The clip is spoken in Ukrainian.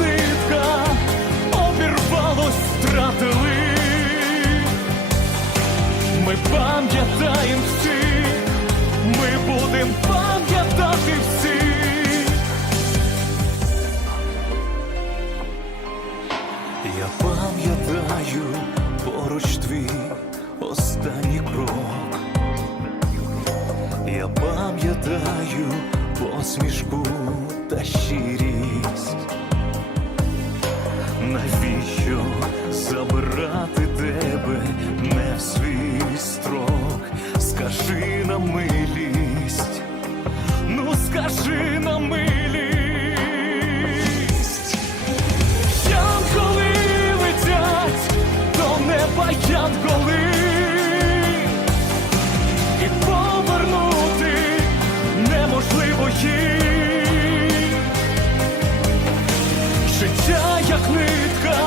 Нитка, обірвалось, втратили. Ми пам'ятаємо всіх, ми будем пам'ятати всіх. Я пам'ятаю поруч твій останній крок. Навіщо забирати тебе не в свій строк? Скажи на милість, ну скажи на милість. Неба янголи, і повернути неможливо їх. Життя, як нитка,